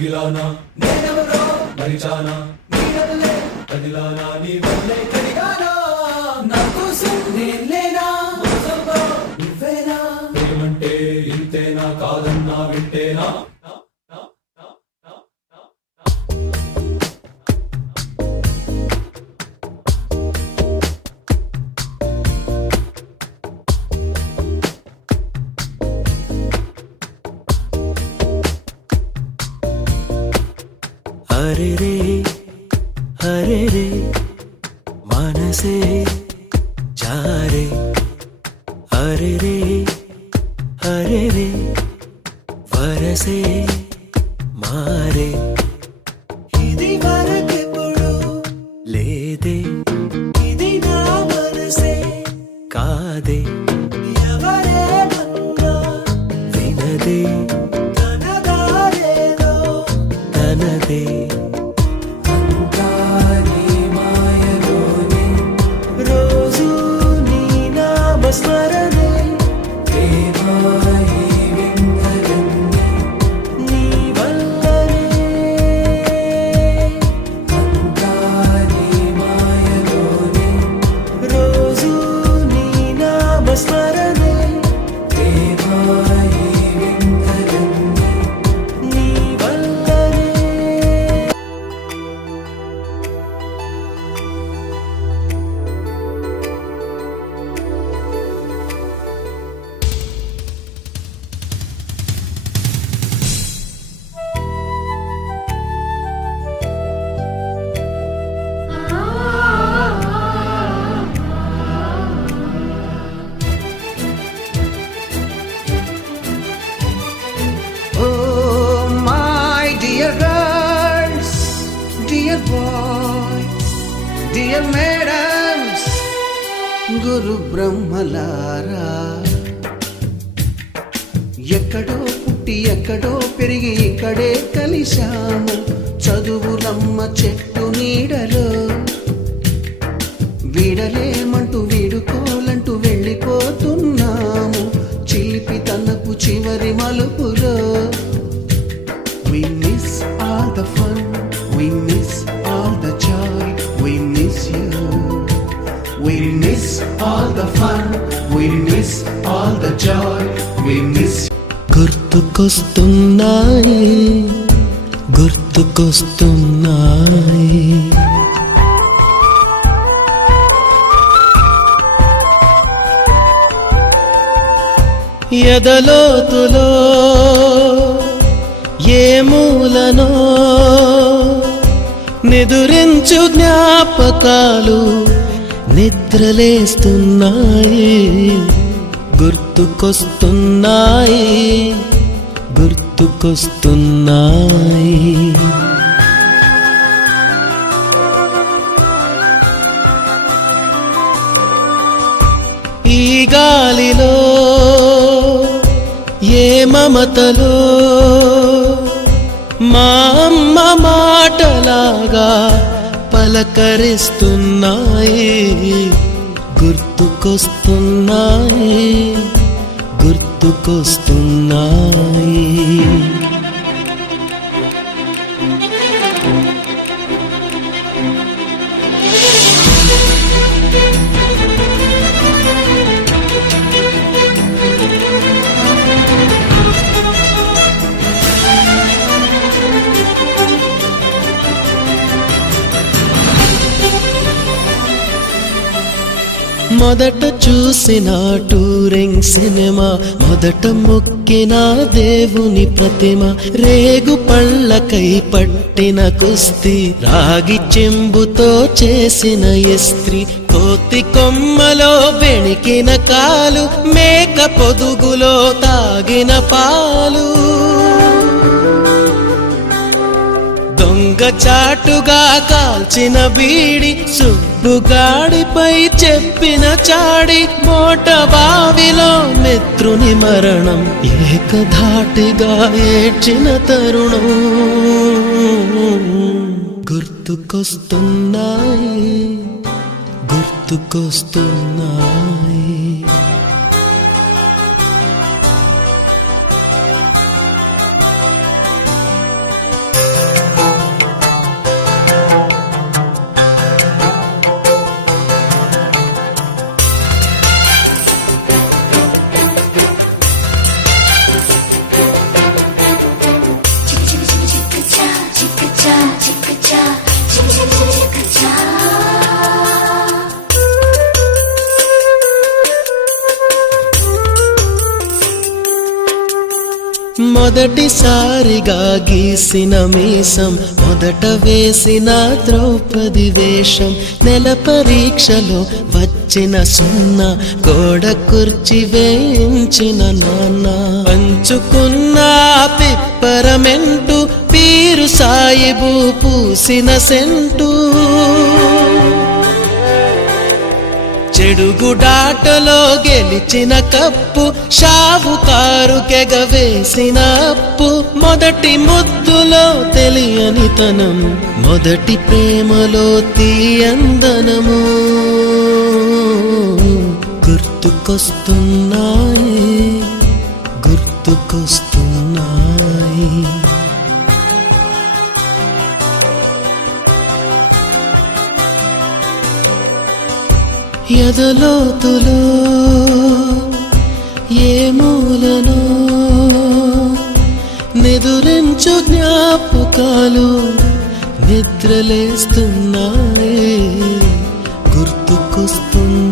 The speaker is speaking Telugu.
మిగిలానా నేనెవరో మరిచానా నీడలే కదిలానా నీ వల్లే కడిగానా నా కోసం నేను లేనా నువ్వేనా ఏమంటే ఇంతేనా కాదన్నా వింటేనా हरे रे मनसे जारे हरे रे वरसे मारे इदी वरकेपुडु लेदे इदी ना मनसे कादे एवरे मन्ना विनदे तनदारेदो तनदे స్మరణే దేవాయి విందగన్నే నీ వల్లనే అంతాని మాయలోనే రోజు నీ నామ స్మరణే దేవాయి విందగన్నే నీ వల్లనే Dear madams, గురు బ్రహ్మలారా ఎక్కడో పుట్టి ఎక్కడో పెరిగి ఇక్కడే కలిశాము చదువులమ్మ చెట్టు నీడలో వీడలేమంటూ వీడుకోలంటూ వెళ్ళిపోతున్నాము చిలిపి తనకు చివరి మలుపులో We miss all the fun, we miss all the joy, we miss you. We miss all the fun, we miss all the joy, we miss you. గుర్తుకొస్తున్నాయి గుర్తుకొస్తున్నాయి ఎదలోతులో ఏ మూలనో నిదురించు జ్ఞాపకాలు నిద్రలేస్తున్నాయి గుర్తుకొస్తున్నాయి గుర్తుకొస్తున్నాయి ఈ గాలిలో ఏ మమతలో మా అమ్మ మాటలాగా పలకరిస్తున్నాయి గుర్తుకొస్తున్నాయి గుర్తుకొస్తున్నాయి మొదట చూసిన టూరింగ్ సినిమా మొదట మొక్కిన దేవుని ప్రతిమ రేగు పళ్ళకై పట్టిన కుస్తీ రాగి చెంబుతో చేసిన ఇస్త్రీ కోతి కొమ్మలో బెణికిన కాలు మేక పొదుగులో తాగిన పాలు దొంగ చాటుగా కాల్చిన బీడి సుబ్బుగాడిపై చెప్పిన చాడి మోట బావిలో మిత్రుని మరణం ఏకధాటిగా ఏడ్చిన తరుణం గుర్తుకొస్తున్నాయి గుర్తుకొస్తున్నాయి మొదటిసారిగా గీసిన మీసం, మొదట వేసిన ద్రౌపది వేషం, నెల పరీక్షలో వచ్చిన సున్నా, గోడ కుర్చీ వేయించిన నాన్న, పంచుకున్న పిప్పరమెంటు, పీరు సాయిబు పూసిన సెంటు, చెడుగుడాటలో గెలిచిన కప్పు, షావుకారు కెగవేసిన అప్పు, మొదటి ముద్దులో తెలియనితనం, మొదటి ప్రేమలో తీయందనము గుర్తుకొస్తున్నాయి, గుర్తుకొస్తున్నాయి. ఎదలోతులో ఏ మూలను నిదురించు జ్ఞాపకాలు నిద్రలేస్తున్నాయి, గుర్తుకొస్తున్నాయి.